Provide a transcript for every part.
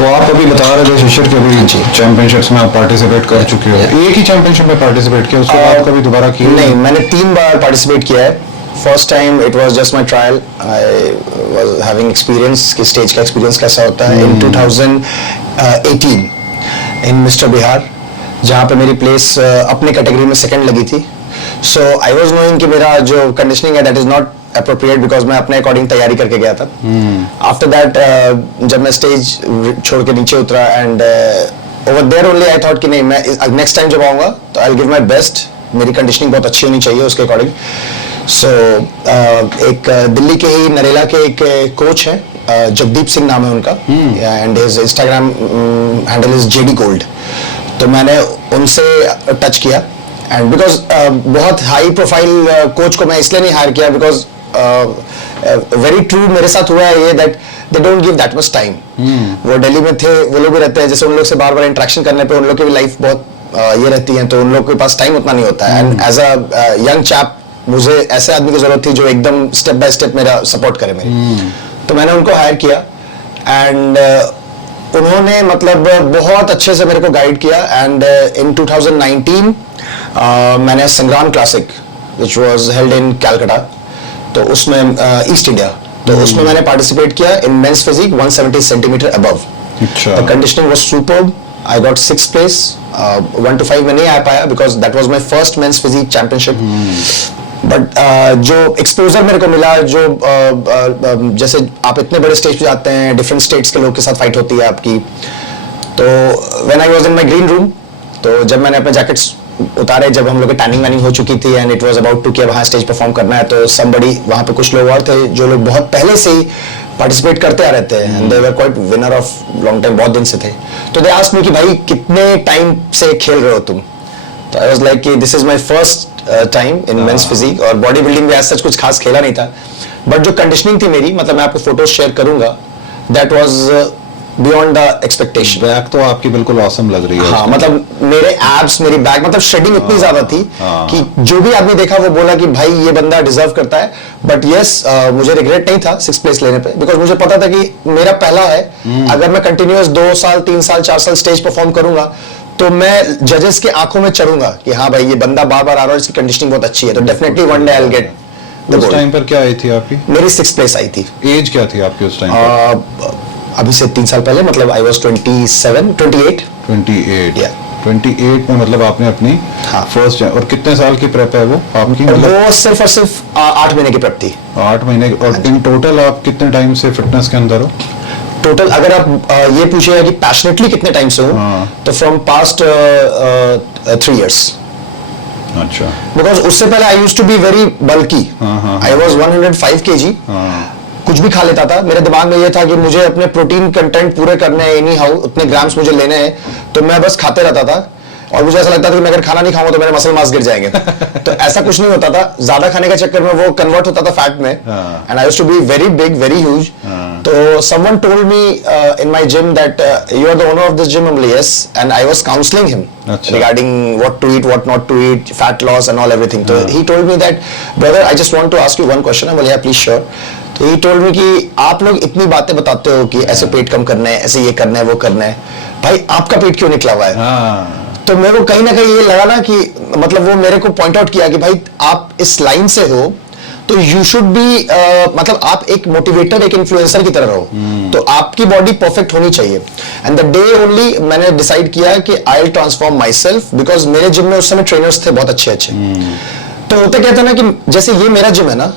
तो आप अभी बता रहे थे शिशिर के भी चैंपियनशिप्स में आप पार्टिसिपेट कर चुके हो, एक ही चैंपियनशिप में पार्टिसिपेट किया, उसके बाद कभी दोबारा किया? नहीं, मैंने 3 बार पार्टिसिपेट किया है. First time it was just my trial. I was having experience कि स्टेज का एक्सपीरियंस कैसा होता है. इन 2018 इन मिस्टर बिहार, जहाँ पे मेरी प्लेस अपने कैटेगरी में सेकंड लगी थी. सो आई वाज नोइंग कि मेरा जो कंडीशनिंग है that is not appropriate, because मैं अपने अकॉर्डिंग तैयारी करके गया था. आफ्टर दैट जब मैं स्टेज छोड़ के नीचे उतरा and over there only I thought कि नहीं, मैं नेक्स्ट टाइम जब आऊँगा तो I will give my best. मेरी कंडीशनिंग बहुत अच्छी होनी चाहिए उसके अकॉर्डिंग. सो एक दिल्ली के ही नरेला के एक कोच हैं, जगदीप सिंह नाम है उनका, and his Instagram handle is JD gold. तो मैंने उनसे टच किया एंड बिकॉज बहुत हाई प्रोफाइल कोच को मैं इसलिए नहीं हायर किया बिकॉज वेरी ट्रू मेरे साथ हुआ है ये that they don't give that much time. वो दिल्ली में थे, वो लोग भी रहते हैं, जैसे उन लोग से बार बार इंटरेक्शन करने पे उन लोग की भी लाइफ बहुत ये रहती है, तो उन लोग के पास टाइम उतना नहीं होता है. And as a young chap मुझे ऐसे आदमी की जरूरत थी जो एकदम स्टेप बाय स्टेप मेरा सपोर्ट करे मेरी. तो मैंने उनको हायर किया एंड उन्होंने मतलब बहुत अच्छे से मेरे को गाइड किया. एंड इन 2019 मैंने Sangram classic which was held in Calcutta, तो उसमें ईस्ट इंडिया, तो उसमें मैंने पार्टिसिपेट किया in men's physique 170 centimetre above. The conditioning was superb. I got 6th place. 1 to 5 में नहीं आ पाया because that was my first men's physique championship. But जो एक्सपोजर मेरे को मिला, जो जैसे आप इतने बड़े स्टेज पे जाते हैं, डिफरेंट स्टेट्स के लोग के साथ फाइट होती है आपकी. तो when I was in my green room, तो जब मैंने अपने जैकेट्स उतारे, जब हम लोग की टैनिंग वैनिंग हो चुकी थी and it was about to कि वहाँ स्टेज परफॉर्म करना है, तो समबडी वहाँ पे कुछ लोग और थे जो लोग बहुत पहले से ही पार्टिसिपेट करते आ रहे थे and they were quite winner of long time, बहुत दिन से थे. तो दे आस्क्ड मी कि भाई कितने टाइम से खेल रहे हो तुम. तो आई वाज लाइक कि this is my first time in men's physique, और बॉडी बिल्डिंग भी ऐसा कुछ खास खेला नहीं था. बट जो कंडीशनिंग थी मेरी, मतलब मैं आपको फोटोज शेयर करूंगा, that was beyond the expectation. Back तो आपकी बिल्कुल ऑसम लग रही है. हाँ, मतलब मेरे एब्स, मेरी बैक, मतलब शेडिंग इतनी ज्यादा थी कि जो भी आदमी देखा वो बोला कि भाई ये बंदा डिजर्व करता है. बट यस, मुझे रिग्रेट नहीं था 6th प्लेस लेने पे, बिकॉज मुझे पता था कि मेरा पहला है. अगर मैं कंटिन्यूअस 2 साल 3 साल 4 साल स्टेज परफॉर्म करूंगा तो मैं जजेस के आंखों में चढ़ूंगा कि हाँ भाई ये बंदा बार बार आ रहा है, इसकी कंडीशनिंग बहुत अच्छी है, तो definitely one day I will get the gold. उस टाइम पर क्या आई थी आपकी? मेरी 6th प्लेस आई थी. एज क्या थी आपकी उस टाइम पर? अभी से 3 साल पहले, मतलब आई वाज 28. 28 में मतलब आपने अपनी फर्स्ट. और कितने साल की प्रेप है वो आपकी? वो सिर्फ और सिर्फ 8 महीने की प्रेप थी. 8 महीने. और इन टोटल आप कितने टाइम से फिटनेस के अंदर हो? टोटल अगर आप ये पूछिएगा कि पैशनेटली कितने टाइम से हो, तो फ्रॉम पास्ट 3 years. अच्छा. बिकॉज उससे पहले I used to be very bulky. I was 105 kg. कुछ भी खा लेता था. मेरे दिमाग में ये था कि मुझे अपने प्रोटीन कंटेंट पूरे करने हैं, एनी हाउ उतने ग्राम्स मुझे लेने हैं, तो मैं बस खाते रहता था. और मुझे ऐसा लगता था कि मैं अगर खाना नहीं खाऊंगा तो मेरे मसल मास गिर जाएंगे. तो ऐसा कुछ नहीं होता था. ज्यादा खाने के चक्कर में वो कन्वर्ट होता था फैट में. And I used to be very big, very huge. तो someone told me in my gym that you are the owner of this gym only. Yes. And I was counselling him regarding what to eat, what not to eat, fat loss and all everything. तो he told me that brother I just want to ask you one question. I बोला yeah please sure. तो he told मी कि आप लोग इतनी बातें बताते हो कि ऐसे पेट कम करना है, ऐसे ये करना है, वो करना है, भाई आपका पेट क्यों निकला हुआ है? तो मेरे को कहीं ना कहीं ये लगा ना कि मतलब वो मेरे को पॉइंट आउट किया कि भाई आप इस लाइन से हो तो यू शुड बी मतलब आप एक मोटिवेटर, एक इन्फ्लुएंसर की तरह रहो. तो आपकी बॉडी परफेक्ट होनी चाहिए. एंड द डे ओनली मैंने डिसाइड किया कि I will transform my self, because मेरे जिम में उस समय ट्रेनर्स थे बहुत अच्छे अच्छे. तो होता क्या था ना कि जैसे ये मेरा जिम है ना,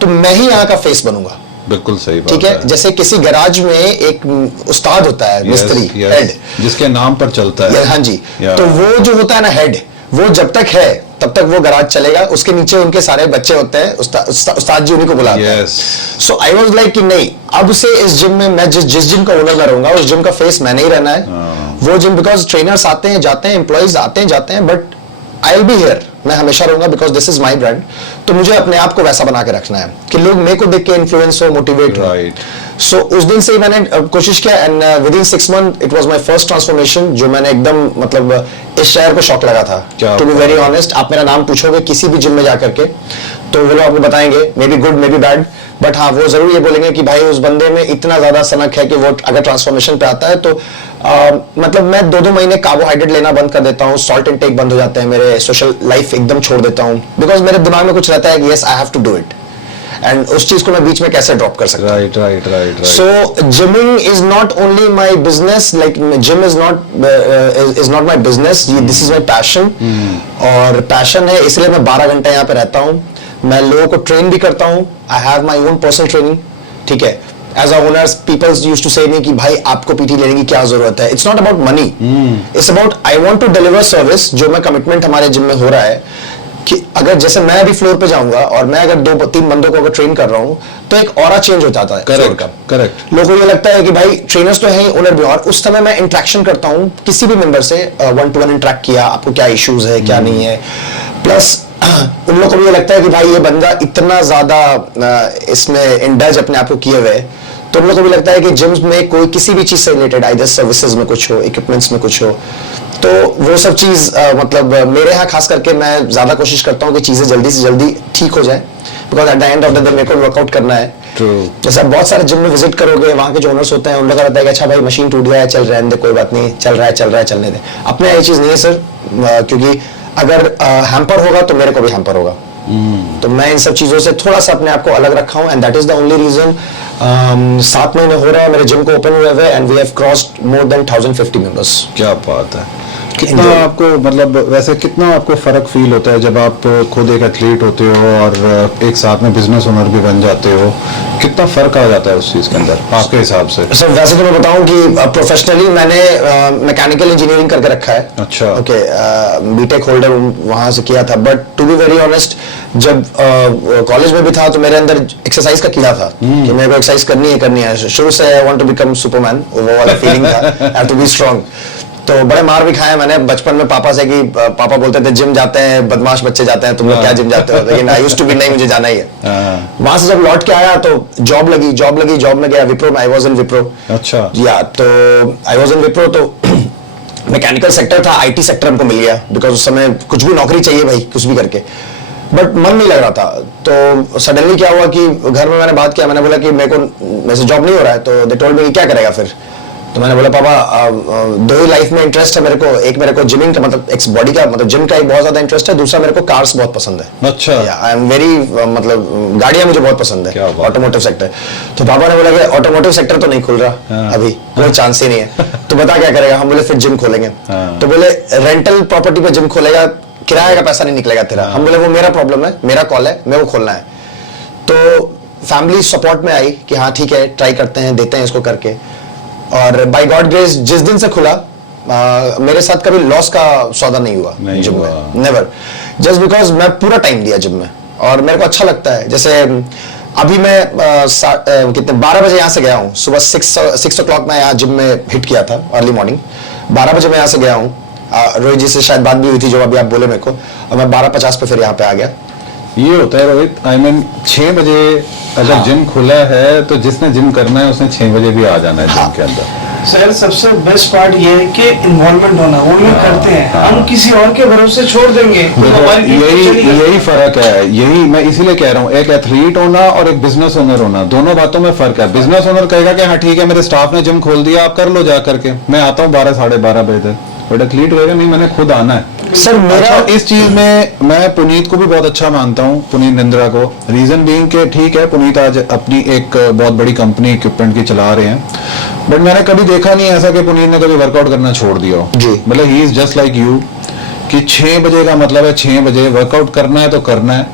तो मैं ही यहाँ का फेस बनूंगा. बिल्कुल सही बात. ठीक है. जैसे किसी गैराज में एक उस्ताद होता है, मिस्त्री, हेड, जिसके नाम पर चलता है. हाँ जी. तो वो जो होता है ना हेड, वो जब तक है तब तक वो गैराज चलेगा. उसके नीचे उनके सारे बच्चे होते हैं, उस्ताद जी उन्हीं को बुलाते हैं. सो आई वाज लाइक कि नहीं, अब से इस जिम में मैं जिस जिम का ओनर मैं रहूंगा, उस जिम का फेस मैंने ही रहना है. वो जिम, बिकॉज ट्रेनर्स आते हैं जाते हैं, एम्प्लॉइज आते हैं जाते हैं, but I will be here. मैं हमेशा रहूंगा because this is my brand. तो मुझे अपने आप को वैसा बना के रखना है कि लोग मेरे को देख के इन्फ्लुएंस हो, मोटिवेट हो. सो उस दिन से ही मैंने कोशिश किया and with in 6 months it was my first transformation, जो मैंने एकदम मतलब इस शहर को शॉक लगा था. टू बी वेरी ऑनेस्ट, आप मेरा नाम पूछोगे किसी भी जिम में जाकर के तो वो लोग आपको बताएंगे, may be good may be bad, but हाँ वो जरूर ये बोलेंगे कि भाई उस बंदे में इतना ज्यादा सनक है कि वो अगर ट्रांसफॉर्मेशन पे आता है तो मतलब मैं 2-2 महीने कार्बोहाइड्रेट लेना बंद कर देता हूँ, सॉल्ट इनटेक बंद हो जाते हैं मेरे, सोशल लाइफ एकदम छोड़ देता हूँ, बिकॉज मेरे दिमाग में कुछ रहता है कि yes I have to do it, and उस चीज को मैं बीच में कैसे ड्रॉप कर सकता हूँ. Right. So gymming is not only my business, like gym is not my business. This is my passion. और passion है इसलिए मैं 12 घंटे यहाँ पे रहता हूँ. मैं लोगों को ट्रेन भी करता हूँ. I have my own personal training. ठीक है. As a owner, people used to say me कि भाई आपको PT लेने की क्या जरूरत है. It's not about money. It's about I want to deliver service. जो मैं commitment हमारे जिम में हो रहा है कि अगर जैसे मैं अभी फ्लोर पे जाऊंगा और मैं अगर 2-3 बंदों को अगर ट्रेन कर रहा हूँ तो एक ऑरा चेंज हो जाता है. करेक्ट. लोगों को ये लगता है कि भाई ट्रेनर्स तो हैं ही, ओनर भी, और उस समय मैं इंटरेक्शन करता हूँ किसी भी मेंबर से, 1-to-1 इंटरेक्ट किया, आपको क्या इश्यूज है क्या नहीं है, प्लस उन लोगों को भी ये लगता है कि भाई ये बंदा इतना ज्यादा इसमें इंडल्ज अपने आप को किए हुए, तो उन लोगों को भी लगता है कि जिम्स में कोई किसी भी चीज से रिलेटेड आइदर सर्विसेज में कुछ हो, इक्विपमेंट्स में कुछ हो, तो वो सब चीज मतलब मेरे यहाँ खास करके मैं ज्यादा कोशिश करता हूँ कि चीजें जल्दी से जल्दी ठीक हो जाए, because at the end of the day मेरे को वर्कआउट करना है. जैसे आप बहुत सारे जिम में विजिट करोगे, वहाँ के जो ओनर्स होते हैं उन लोगों का रहता है कि अच्छा भाई मशीन टूट गया है, चल रहा है, कोई बात नहीं, चल रहा है चलने दे. अपने ये चीज नहीं है सर, क्योंकि अगर हैम्पर होगा तो मेरे को भी हैम्पर होगा. तो मैं इन सब चीजों से थोड़ा सा अपने आप को अलग रखा हूं, and that is the only reason 7 महीने हो रहे हैं मेरे जिम को ओपन हुए हुए, and we have crossed more than 1050 members. क्या बात है. कितना आपको मतलब वैसे कितना आपको फर्क फील होता है जब आप खुद एक एथलीट होते हो और एक साथ में बिजनेस ओनर भी बन जाते हो, कितना फर्क आ जाता है उस चीज के अंदर आपके हिसाब से? सर वैसे तो मैं बताऊं कि प्रोफेशनली मैंने मैकेनिकल इंजीनियरिंग करके रखा है. अच्छा. ओके. बीटेक होल्डर वहां से किया था, but to be very honest जब कॉलेज में भी था तो मेरे अंदर एक्सरसाइज का कीड़ा था कि मेरे को एक्सरसाइज करनी है. शुरू से I want to become superman, वो वाला फीलिंग था, I have to be strong. तो बड़े मार भी खाए मैंने बचपन में पापा से कि पापा बोलते थे जिम जाते हैं बदमाश बच्चे जाते हैं, तुम लोग क्या जिम जाते हो, लेकिन आई यूज्ड टू बी नहीं, मुझे जाना ही है. वहां से जब लौट के आया तो जॉब लगी, जॉब में गया विप्रो में. I was in Wipro. अच्छा. या तो आई वाज इन विप्रो, तो मैकेनिकल सेक्टर था, आईटी सेक्टर हमको मिल गया, बिकॉज उस समय कुछ भी नौकरी चाहिए भाई, कुछ भी करके, बट मन नहीं लग रहा था. तो सडनली क्या हुआ कि घर में मैंने बात किया, मैंने बोला कि मेरे को मेरे से जॉब नहीं हो रहा है, तो दे टोल्ड मी क्या करेगा फिर. तो मैंने बोला पापा 2 ही लाइफ में इंटरेस्ट है मेरे को, एक मेरे को जिमिंग का मतलब एक बॉडी का मतलब जिम का एक बहुत ज्यादा इंटरेस्ट है, दूसरा मेरे को कार्स बहुत पसंद है. अच्छा. आई एम वेरी मतलब गाड़ियां मुझे बहुत पसंद है, ऑटोमोटिव सेक्टर. तो पापा ने बोला कि ऑटोमोटिव सेक्टर तो नहीं खुल रहा अभी, कोई चांस ही नहीं है, तो बता क्या करेगा. हम बोले फिर जिम खोलेंगे. तो बोले रेंटल प्रॉपर्टी पे जिम खोलेगा, किराए का पैसा नहीं निकलेगा तेरा. हम बोले वो मेरा प्रॉब्लम है, मेरा कॉल है, मैं वो खोलना है. तो फैमिली सपोर्ट में आई कि हाँ ठीक है ट्राई करते हैं, देते हैं इसको करके. और बाय गॉड ग्रेस जिस दिन से खुला मेरे साथ कभी लॉस का सौदा नहीं हुआ जिम में, नेवर, जस्ट बिकॉज मैं पूरा टाइम दिया जिम में और मेरे को अच्छा लगता है. जैसे अभी मैं कितने 12 बजे यहाँ से गया हूँ, सुबह 6 o'clock मैं यहाँ जिम में हिट किया था, अर्ली मॉर्निंग 12 बजे मैं यहाँ से गया हूँ. रोहित जी से शायद बात भी हुई थी जो अभी आप बोले मेरे को, और मैं 12:50 पे फिर यहाँ पे आ गया. ये होता है रोहित, आई मीन 6 बजे अगर जिम खुला है तो जिसने जिम करना है उसने 6 बजे भी आ जाना है जिम के अंदर. सर सबसे बेस्ट पार्ट ये है कि इन्वॉल्वमेंट होना, वो लोग करते हैं, हम किसी और के भरोसे छोड़ देंगे तो हमारी यही फर्क है. यही मैं इसीलिए कह रहा हूँ, एक एथलीट होना और एक बिजनेस ओनर होना, दोनों बातों में फर्क है. बिजनेस ओनर कहेगा कि हाँ ठीक है मेरे स्टाफ ने जिम खोल दिया, आप कर लो जा करके, मैं आता हूँ 12-12:30 बजे तक. बट एथलीट कहेगा नहीं मैंने खुद आना है. सर मेरा इस चीज में मैं पुनीत को भी बहुत अच्छा मानता हूँ, पुनीत निंद्रा को. रीजन बीइंग के ठीक है पुनीत आज अपनी एक बहुत बड़ी कंपनी इक्विपमेंट की चला रहे हैं, बट मैंने कभी देखा नहीं ऐसा कि पुनीत ने कभी वर्कआउट करना छोड़ दिया हो. मतलब he is just like you कि 6 बजे का मतलब है 6 बजे वर्कआउट करना है तो करना है.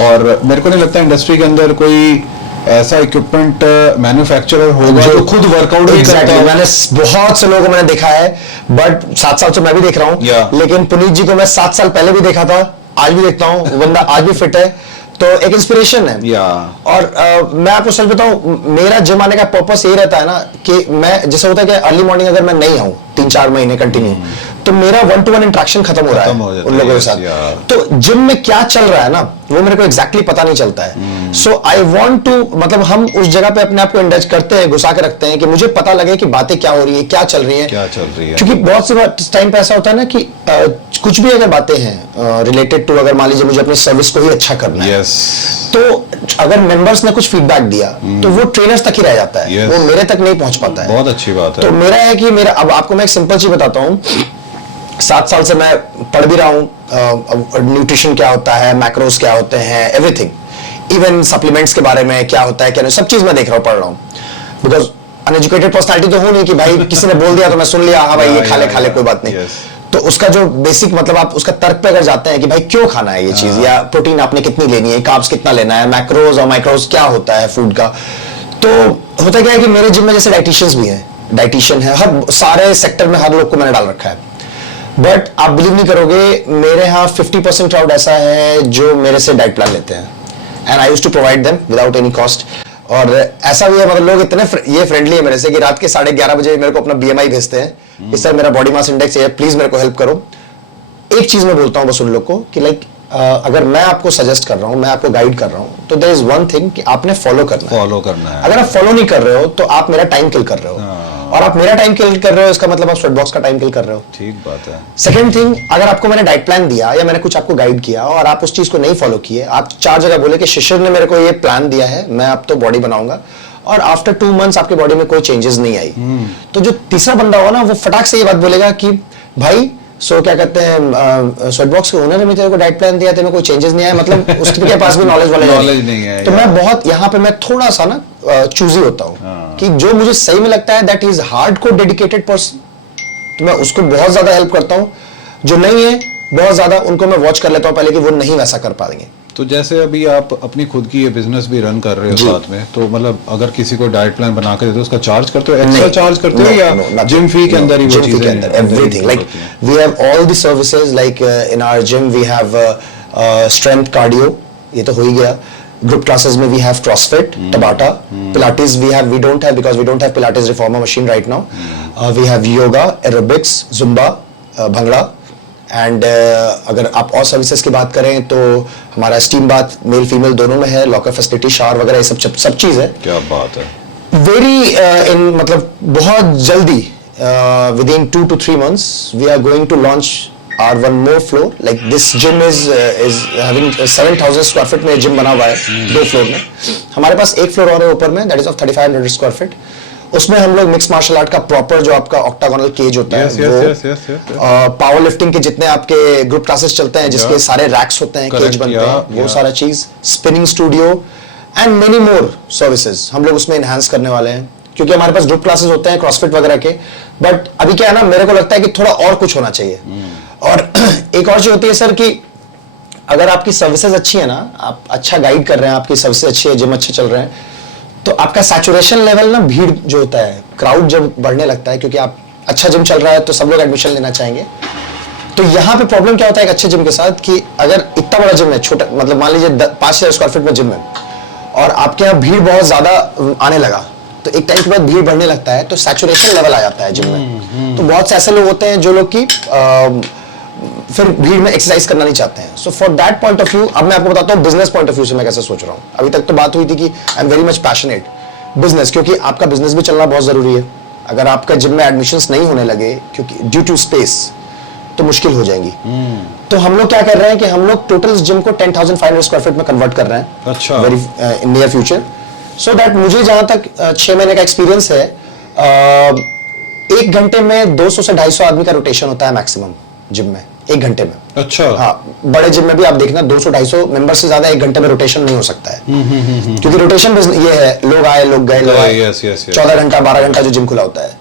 और मेरे को नहीं लगता इंडस्ट्री के अंदर कोई ऐसा इक्विपमेंट मैन्युफैक्चरर होगा जो खुद वर्कआउट भी करता है. मैंने बहुत से लोगों को मैंने देखा है, बट 7 साल से मैं भी देख रहा हूँ, लेकिन पुनीत जी को मैं 7 साल पहले भी देखा था, आज भी देखता हूँ, वो बंदा आज भी फिट है, तो एक इंस्पिरेशन है. और मैं आपको सच बताऊं, मेरा जिम आने का पर्पस यही रहता है ना कि मैं जैसे होता है कि अर्ली मॉर्निंग अगर मैं नहीं आऊं 3-4 महीने कंटिन्यू, तो मेरा 1-to-1 इंटरेक्शन खत्म हो रहा खत्म हो है जाता उन है, लोगों के yes, साथ। यार। तो जिम में क्या चल रहा है ना वो मेरे को एग्जैक्टली पता नहीं चलता है। सो आई वांट टू, मतलब हम उस जगह पे अपने आप को इंडल्ज करते हैं, घुसा के रखते हैं कि मुझे पता लगे कि बातें क्या हो रही है, क्या चल रही है, क्या चल रही है। क्योंकि बहुत से टाइम पे ऐसा होता है ना कि कुछ भी अगर बातें हैं रिलेटेड टू, अगर मान लीजिए मुझे अपनी सर्विस को ही अच्छा करना है, यस, तो अगर मेंबर्स ने कुछ फीडबैक दिया तो वो ट्रेनर्स तक ही रह जाता है, Yes. वो मेरे तक नहीं पहुंच पाता है। बहुत अच्छी बात है। तो मेरा है कि मेरा, अब आपको मैं एक सिंपल चीज बताता हूँ, 7 साल से मैं पढ़ भी रहा हूँ न्यूट्रिशन क्या होता है, मैक्रोस क्या होते हैं, एवरीथिंग, इवन सप्लीमेंट्स के बारे में क्या होता है क्या नहीं, सब चीज मैं देख रहा हूँ, पढ़ रहा हूँ। बिकॉज अनएजुकेटेड पर्सनालिटी तो हूँ नहीं कि भाई किसी ने बोल दिया तो मैं सुन लिया, हाँ भाई ये खा ले कोई बात नहीं। Yes. तो उसका जो बेसिक, मतलब आप उसका तर्क पे अगर जाते हैं कि भाई क्यों खाना है ये चीज, या प्रोटीन आपने कितनी लेनी है, कार्ब्स कितना लेना है, मैक्रोज और माइक्रोज क्या होता है फूड का। तो होता क्या है कि मेरे जिम में जैसे डाइटिशियंस भी हैं, डाइटिशियन है, हर सारे सेक्टर में हर लोग को मैंने डाल रखा है। बट आप बिलीव नहीं करोगे, मेरे यहाँ 50% क्राउड ऐसा है जो मेरे से डाइट प्लान लेते हैं, and I used to provide them without any cost. और ऐसा भी है, मतलब लोग इतने ये फ्रेंडली है मेरे से कि रात के 11:30 बजे मेरे को अपना BMI भेजते हैं कि सर मेरा बॉडी मास इंडेक्स है, प्लीज मेरे को हेल्प करो। एक चीज मैं बोलता हूँ बस उन लोग को कि लाइक अगर मैं आपको सजेस्ट कर रहा हूँ, मैं आपको गाइड कर रहा हूँ, तो देयर इज वन थिंग कि आपने फॉलो करना है। अगर आप फॉलो नहीं कर रहे हो तो आप मेरा टाइम किल कर रहे हो, और आप मेरा टाइम किल कर रहे हो इसका मतलब आप स्वेटबॉक्स का टाइम किल कर रहे हो। ठीक बात है। सेकंड थिंग, अगर आपको मैंने डाइट प्लान दिया या मैंने कुछ आपको गाइड किया और आप उस चीज को नहीं फॉलो किए, आप 4 जगह बोले कि शिशिर ने मेरे को ये प्लान दिया है, मैं अब तो बॉडी बनाऊंगा, और आफ्टर 2 मंथ्स आपके बॉडी में कोई चेंजेस नहीं आई, तो जो तीसरा बंदा होगा ना वो फटाक से ये बात बोलेगा कि भाई सो क्या कहते हैं, स्वेटबॉक्स के ओनर ने तेरे को डाइट प्लान दिया, तेरे में कोई चेंजेस नहीं आया, मतलब उसके पास भी नॉलेज नहीं है। तो मैं बहुत यहाँ पे मैं थोड़ा सा ना चूजी होता हूँ कि जो मुझे सही में लगता है that is hardcore dedicated person, तो मैं उसको बहुत ज्यादा हेल्प करता हूँ। जो नहीं है बहुत ज्यादा उनको मैं वॉच कर लेता हूँ पहले कि वो नहीं वैसा कर पाएंगे। तो जैसे अभी आप अपनी खुद की ये बिजनेस भी रन कर रहे हो साथ में, तो मतलब अगर किसी को डाइट प्लान बना के देते हो उसका चार्ज करते हो, एक्स्ट्रा चार्ज करते हो, या जिम फी के अंदर ही वो चीजें? Everything, like we have all the services, like in our gym we have strength cardio, ये तो हो ही गया। ग्रुप क्लासेस में we have CrossFit, Tabata, Pilates we don't have because we don't have Pilates reformer machine right now. We have yoga, aerobics, Zumba, bhangra, and अगर आप और services की बात करें तो हमारा स्टीम बाथ मेल फीमेल दोनों में है, लॉकर फैसिलिटी, शावर वगैरह, ये सब चीज है। क्या बात है। वेरी इन मतलब बहुत जल्दी with in 2 to 3 months we are going to launch our one more floor, like this gym is having 7,000 square feet में जिम बना हुआ है 2 फ्लोर में। हमारे पास एक फ्लोर और है ऊपर में, that is of 3,500 square feet. उसमें हम लोग मिक्स मार्शल आर्ट का प्रॉपर जो आपका ऑक्टागोनल केज होता है, वो पावर लिफ्टिंग के जितने आपके ग्रुप क्लासेस चलते हैं जिसके सारे रैक्स होते हैं, केज बनते हैं, वो सारा चीज, spinning studio and many more services हम लोग उसमें एनहांस करने वाले हैं, क्योंकि हमारे पास ग्रुप क्लासेस होते हैं क्रॉसफिट वगैरह के। बट अभी क्या है ना, मेरे को लगता है कि थोड़ा और कुछ होना चाहिए। और एक और चीज होती है सर कि अगर आपकी सर्विसेज अच्छी है ना, आप अच्छा गाइड कर रहे हैं, आपकी सर्विसेज अच्छी है, जिम अच्छे चल रहे हैं, तो आपका सैचुरेशन लेवल ना, भीड़ जो होता है, क्राउड जब बढ़ने लगता है, क्योंकि आप अच्छा जिम चल रहा है तो सब लोग एडमिशन लेना चाहेंगे। तो यहाँ पे प्रॉब्लम क्या होता है एक अच्छे जिम के साथ कि अगर इतना बड़ा जिम है, छोटा मतलब मान लीजिए 5,000 स्क्वायर फीट में जिम है और आपके यहाँ भीड़ बहुत ज्यादा आने लगा, तो एक टाइम के बाद भीड़ बढ़ने लगता है तो सैचुरेशन लेवल आ जाता है जिम में। तो बहुत से ऐसे लोग होते हैं जो लोग की फिर भीड़ में एक्सरसाइज करना नहीं चाहते हैं। So for that point of view, अब मैं आपको बताता हूँ बिजनेस पॉइंट ऑफ व्यू से मैं कैसे सोच रहा हूँ। अभी तक तो बात हुई थी कि I am very much passionate business, क्योंकि आपका बिजनेस भी चलना बहुत जरूरी है। अगर आपका जिम में एडमिशंस नहीं होने लगे क्योंकि ड्यू टू स्पेस, तो मुश्किल हो जाएंगी। तो हम लोग क्या कर रहे हैं कि हम लोग टोटल जिम को 10,500 स्क्वायर फीट में कन्वर्ट कर रहे हैं, अच्छा, very in near future. So that मुझे जहां तक 6 महीने का एक्सपीरियंस है, 1 घंटे में 200 से 250 आदमी का रोटेशन होता है मैक्सिमम जिम में, 1 घंटे में। अच्छा, हाँ, बड़े जिम में भी आप देखना 200-250 मेंबर से ज्यादा 1 घंटे में रोटेशन नहीं हो सकता है, क्योंकि रोटेशन ये है, लोग आए लोग गए, लोग आए, 14 घंटा 12 घंटा जो जिम खुला होता है।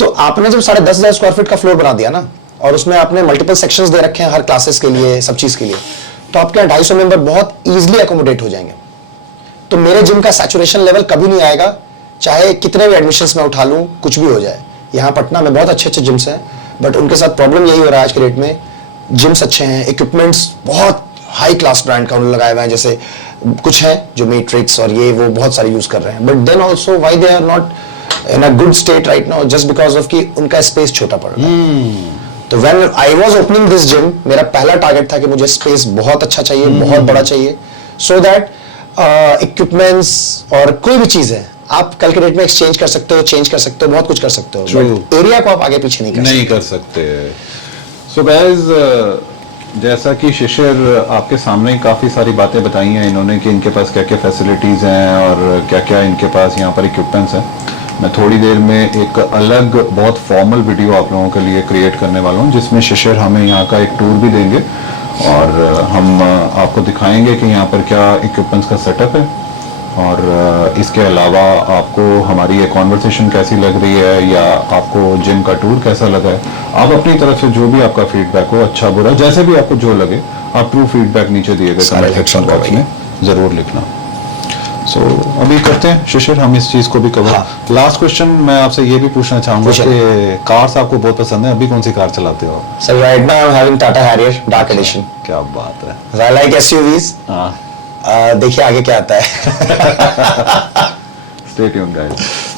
तो आपने जब 10,500 स्क्वायर फीट का फ्लोर बना दिया ना, और उसमें आपने मल्टीपल सेक्शंस दे रखे हैं हर क्लासेस के लिए, सब चीज के लिए, तो आपके यहाँ 250 मेंबर बहुत इजीली एकोमोडेट हो जाएंगे। तो मेरे जिम का सैचुरेशन लेवल कभी नहीं आएगा, चाहे कितने भी एडमिशंस में उठा लूं, कुछ भी हो जाए। यहाँ पटना में बहुत अच्छे जिम्स हैं, बट उनके साथ प्रॉब्लम यही हो रहा है आज के डेट में, जिम्स अच्छे हैं, इक्विपमेंट्स बहुत हाई क्लास ब्रांड का उन्होंने लगाए हुए हैं, जैसे कुछ है जो मैट्रिक्स और ये वो बहुत सारे यूज कर रहे हैं, but then also why they are not in a good state right now, just because of कि उनका स्पेस छोटा पड़ रहा है। तो when I was opening this gym, मेरा पहला टारगेट था कि मुझे स्पेस बहुत अच्छा चाहिए, बहुत बड़ा चाहिए, सो दैट इक्विपमेंट्स और कोई भी चीज है आप कल के डेट में एक्सचेंज कर सकते हो, चेंज कर सकते हो, बहुत कुछ कर सकते हो, बट एरिया को आप आगे पीछे नहीं कर सकते। नहीं कर सकते। सो गाइस, जैसा कि शिशिर आपके सामने ही काफ़ी सारी बातें बताई हैं इन्होंने कि इनके पास क्या क्या फैसिलिटीज़ हैं और क्या क्या इनके पास यहाँ पर इक्विपमेंट्स हैं। मैं थोड़ी देर में एक अलग बहुत फॉर्मल वीडियो आप लोगों के लिए क्रिएट करने वाला हूँ, जिसमें शिशिर हमें यहाँ का एक टूर भी देंगे और हम आपको दिखाएंगे कि यहाँ पर क्या इक्विपमेंट्स का सेटअप है और इसके अलावा आपको हमारी ये कॉन्वर्सेशन कैसी लग रही है या आपको जिम का टूर कैसा लगा है। आप अपनी तरफ से जो भी आपका फीडबैक हो, अच्छा बुरा, जैसे भी आपको जो लगे, आप ट्रू फीडबैक नीचे दिए गए सारे कमेंट सेक्शन section बॉक्स में ज़रूर लिखना। सो अभी करते हैं शिशिर, हम इस चीज़ को भी कवर। हाँ। लास्ट क्वेश्चन मैं आपसे ये भी पूछना चाहूँगा पूछिए। कि कार्स आपको बहुत पसंद है, अभी कौन सी कार चलाते हो? Sir right now I am having Tata Harrier dark edition. क्या बात है। I like SUVs. हाँ, देखिए आगे क्या आता है। Stay tuned guys.